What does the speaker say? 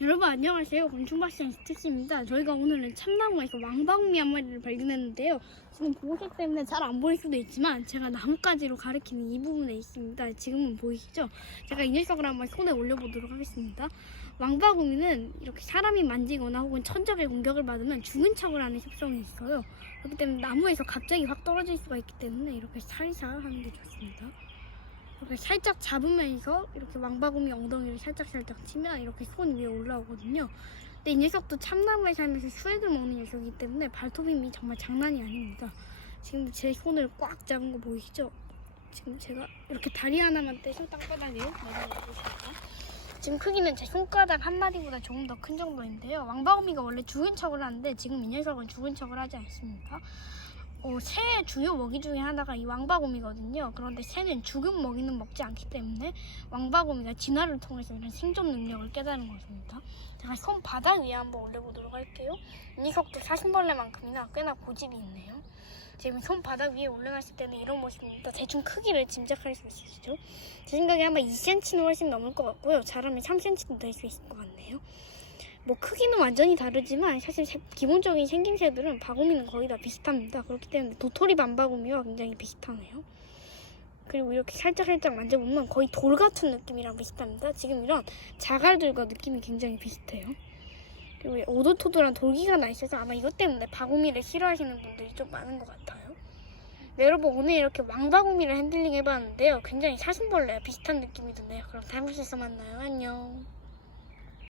여러분 안녕하세요. 곤충박사의 스티치입니다. 저희가 오늘은 참나무에서 왕방미 한 마리를 발견했는데요. 지금 보호색 때문에 잘 안 보일 수도 있지만 제가 나뭇가지로 가리키는 이 부분에 있습니다. 지금은 보이시죠? 제가 이 녀석을 한번 손에 올려보도록 하겠습니다. 왕바구미는 이렇게 사람이 만지거나 혹은 천적의 공격을 받으면 죽은 척을 하는 습성이 있어요. 그렇기 때문에 나무에서 갑자기 확 떨어질 수가 있기 때문에 이렇게 살살 하는 게 좋습니다. 이렇게 살짝 잡으면서 이렇게 왕바구미 엉덩이를 살짝살짝 치면 이렇게 손 위에 올라오거든요. 근데 이 녀석도 참나무에 살면서 수액을 먹는 녀석이기 때문에 발톱 힘이 정말 장난이 아닙니다. 지금 제 손을 꽉 잡은 거 보이시죠? 지금 제가 이렇게 다리 하나만 떼서 땅바닥에 내려놓겠습니다. 지금 크기는 제 손가락 한 마디보다 조금 더 큰 정도인데요. 왕바구미가 원래 죽은 척을 하는데 지금 이 녀석은 죽은 척을 하지 않습니다. 어, 새의 주요 먹이 중에 하나가 이 왕바구미거든요. 그런데 새는 죽은 먹이는 먹지 않기 때문에 왕바구미가 진화를 통해서 이런 생존 능력을 깨달은 것입니다. 제가 손 바닥 위에 한번 올려보도록 할게요. 이 녀석도 사슴벌레만큼이나 꽤나 고집이 있네요. 지금 손 바닥 위에 올려놨을 때는 이런 모습입니다. 대충 크기를 짐작할 수 있으시죠? 제 생각에 아마 2cm는 훨씬 넘을 것 같고요. 잘하면 3cm도 될 수 있을 것 같네요. 뭐 크기는 완전히 다르지만 사실 세- 기본적인 생김새들은 바구미는 거의 다 비슷합니다. 그렇기 때문에 도토리 반바구미와 굉장히 비슷하네요. 그리고 이렇게 살짝살짝 만져보면 거의 돌 같은 느낌이랑 비슷합니다. 지금 이런 자갈들과 느낌이 굉장히 비슷해요. 그리고 이 오돌토돌한 돌기가 나 있어서 아마 이것 때문에 바구미를 싫어하시는 분들이 좀 많은 것 같아요. 네, 여러분 오늘 이렇게 왕바구미를 핸들링 해봤는데요. 굉장히 사슴벌레와 비슷한 느낌이 드네요. 그럼 다음 시에서 만나요. 안녕.